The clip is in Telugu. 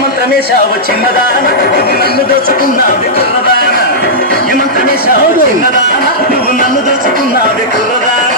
మంత్రమేశావు చిన్నదాన నువ్వు నన్ను దోచుకున్నావే కుర్రదాన ఏ మంత్రమేశావు చిన్నదాన నువ్వు నన్ను దోచుకున్నావే కుర్రదాన